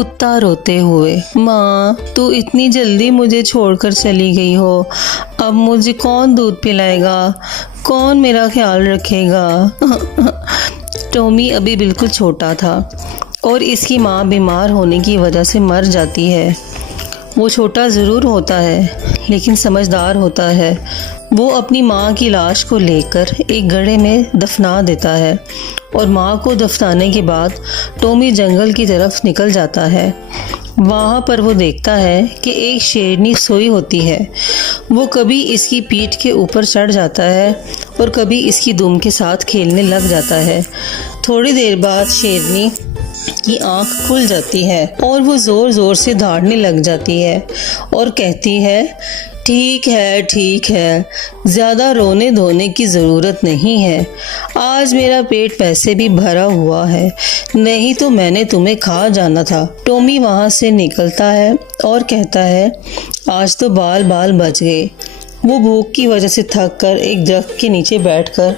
कुत्ता रोते हुए, माँ तू इतनी जल्दी मुझे छोड़कर चली गई हो, अब मुझे कौन दूध पिलाएगा, कौन मेरा ख्याल रखेगा। टॉमी अभी बिल्कुल छोटा था और इसकी माँ बीमार होने की वजह से मर जाती है। वो छोटा ज़रूर होता है लेकिन समझदार होता है। वो अपनी माँ की लाश को लेकर एक गड्ढे में दफना देता है और माँ को दफनाने के बाद टॉमी जंगल की तरफ निकल जाता है। वहाँ पर वो देखता है कि एक शेरनी सोई होती है। वो कभी इसकी पीठ के ऊपर चढ़ जाता है और कभी इसकी दुम के साथ खेलने लग जाता है। थोड़ी देर बाद शेरनी की आंख खुल जाती है और वो ज़ोर ज़ोर से दहाड़ने लग जाती है और कहती है, ठीक है, ज़्यादा रोने धोने की ज़रूरत नहीं है। आज मेरा पेट वैसे भी भरा हुआ है, नहीं तो मैंने तुम्हें खा जाना था। टॉमी वहाँ से निकलता है और कहता है, आज तो बाल बाल बच गए। वो भूख की वजह से थक कर एक दरख्त के नीचे बैठकर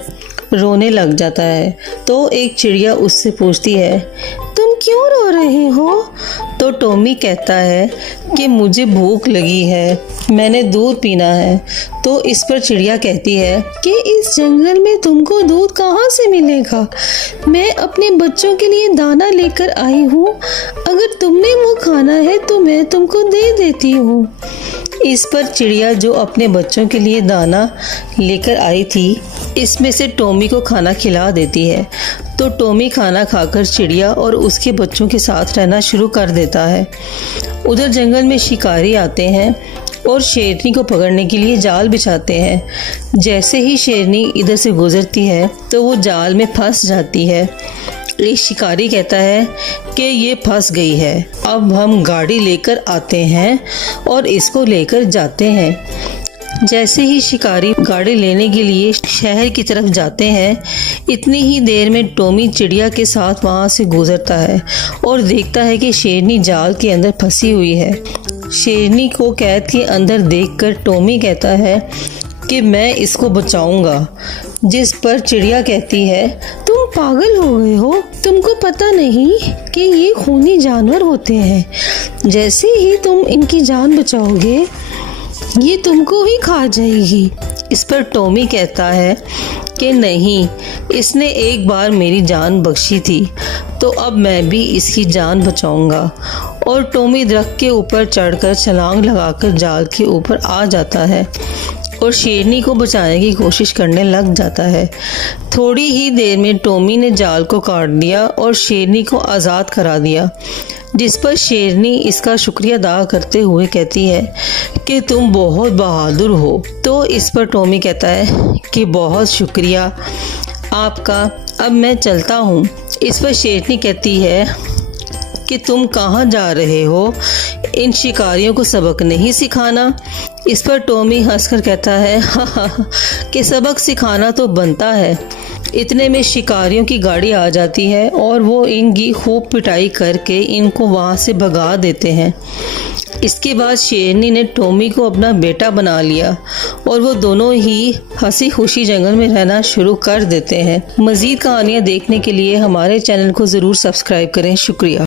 रोने लग जाता है। तो एक चिड़िया उससे पूछती है, तुम क्यों रो रहे हो? तो टॉमी कहता है कि मुझे भूख लगी है, मैंने दूध पीना है। तो इस पर चिड़िया कहती है कि इस जंगल में तुमको दूध कहाँ से मिलेगा? मैं अपने बच्चों के लिए दाना लेकर आई हूँ, अगर तुमने वो खाना है तो मैं तुमको दे देती हूँ। इस पर चिड़िया जो अपने बच्चों के लिए दाना लेकर आई थी, इसमें से टॉमी को खाना खिला देती है। तो टॉमी खाना खाकर चिड़िया और उसके बच्चों के साथ रहना शुरू कर देता है। उधर जंगल में शिकारी आते हैं और शेरनी को पकड़ने के लिए जाल बिछाते हैं। जैसे ही शेरनी इधर से गुजरती है तो वो जाल में फंस जाती है। एक शिकारी कहता है कि ये फंस गई है, अब हम गाड़ी लेकर आते हैं और इसको लेकर जाते हैं। जैसे ही शिकारी गाड़ी लेने के लिए शहर की तरफ जाते हैं, इतनी ही देर में टॉमी चिड़िया के साथ वहां से गुजरता है और देखता है कि शेरनी जाल के अंदर फंसी हुई है। शेरनी को कैद के अंदर देखकर टॉमी कहता है कि मैं इसको बचाऊंगा। जिस पर चिड़िया कहती है, तुम पागल हो गए हो, तुमको पता नहीं कि ये खूनी जानवर होते हैं, जैसे ही तुम इनकी जान बचाओगे ये तुमको ही खा जाएगी। इस पर टॉमी कहता है कि नहीं, इसने एक बार मेरी जान बख्शी थी तो अब मैं भी इसकी जान बचाऊंगा। और टॉमी दरख्त के ऊपर चढ़कर छलांग लगाकर जाल के ऊपर आ जाता है और शेरनी को बचाने की कोशिश करने लग जाता है। थोड़ी ही देर में टॉमी ने जाल को काट दिया और शेरनी को आज़ाद करा दिया। जिस पर शेरनी इसका शुक्रिया अदा करते हुए कहती है कि तुम बहुत बहादुर हो। तो इस पर टॉमी कहता है कि बहुत शुक्रिया आपका, अब मैं चलता हूँ। इस पर शेरनी कहती है कि तुम कहाँ जा रहे हो, इन शिकारियों को सबक नहीं सिखाना? इस पर टॉमी हंसकर कहता है, हाँ कि सबक सिखाना तो बनता है। इतने में शिकारियों की गाड़ी आ जाती है और वो इनकी खूब पिटाई करके इनको वहाँ से भगा देते हैं। इसके बाद शेरनी ने टॉमी को अपना बेटा बना लिया और वो दोनों ही हंसी खुशी जंगल में रहना शुरू कर देते हैं। मज़ीद कहानियाँ देखने के लिए हमारे चैनल को ज़रूर सब्सक्राइब करें। शुक्रिया।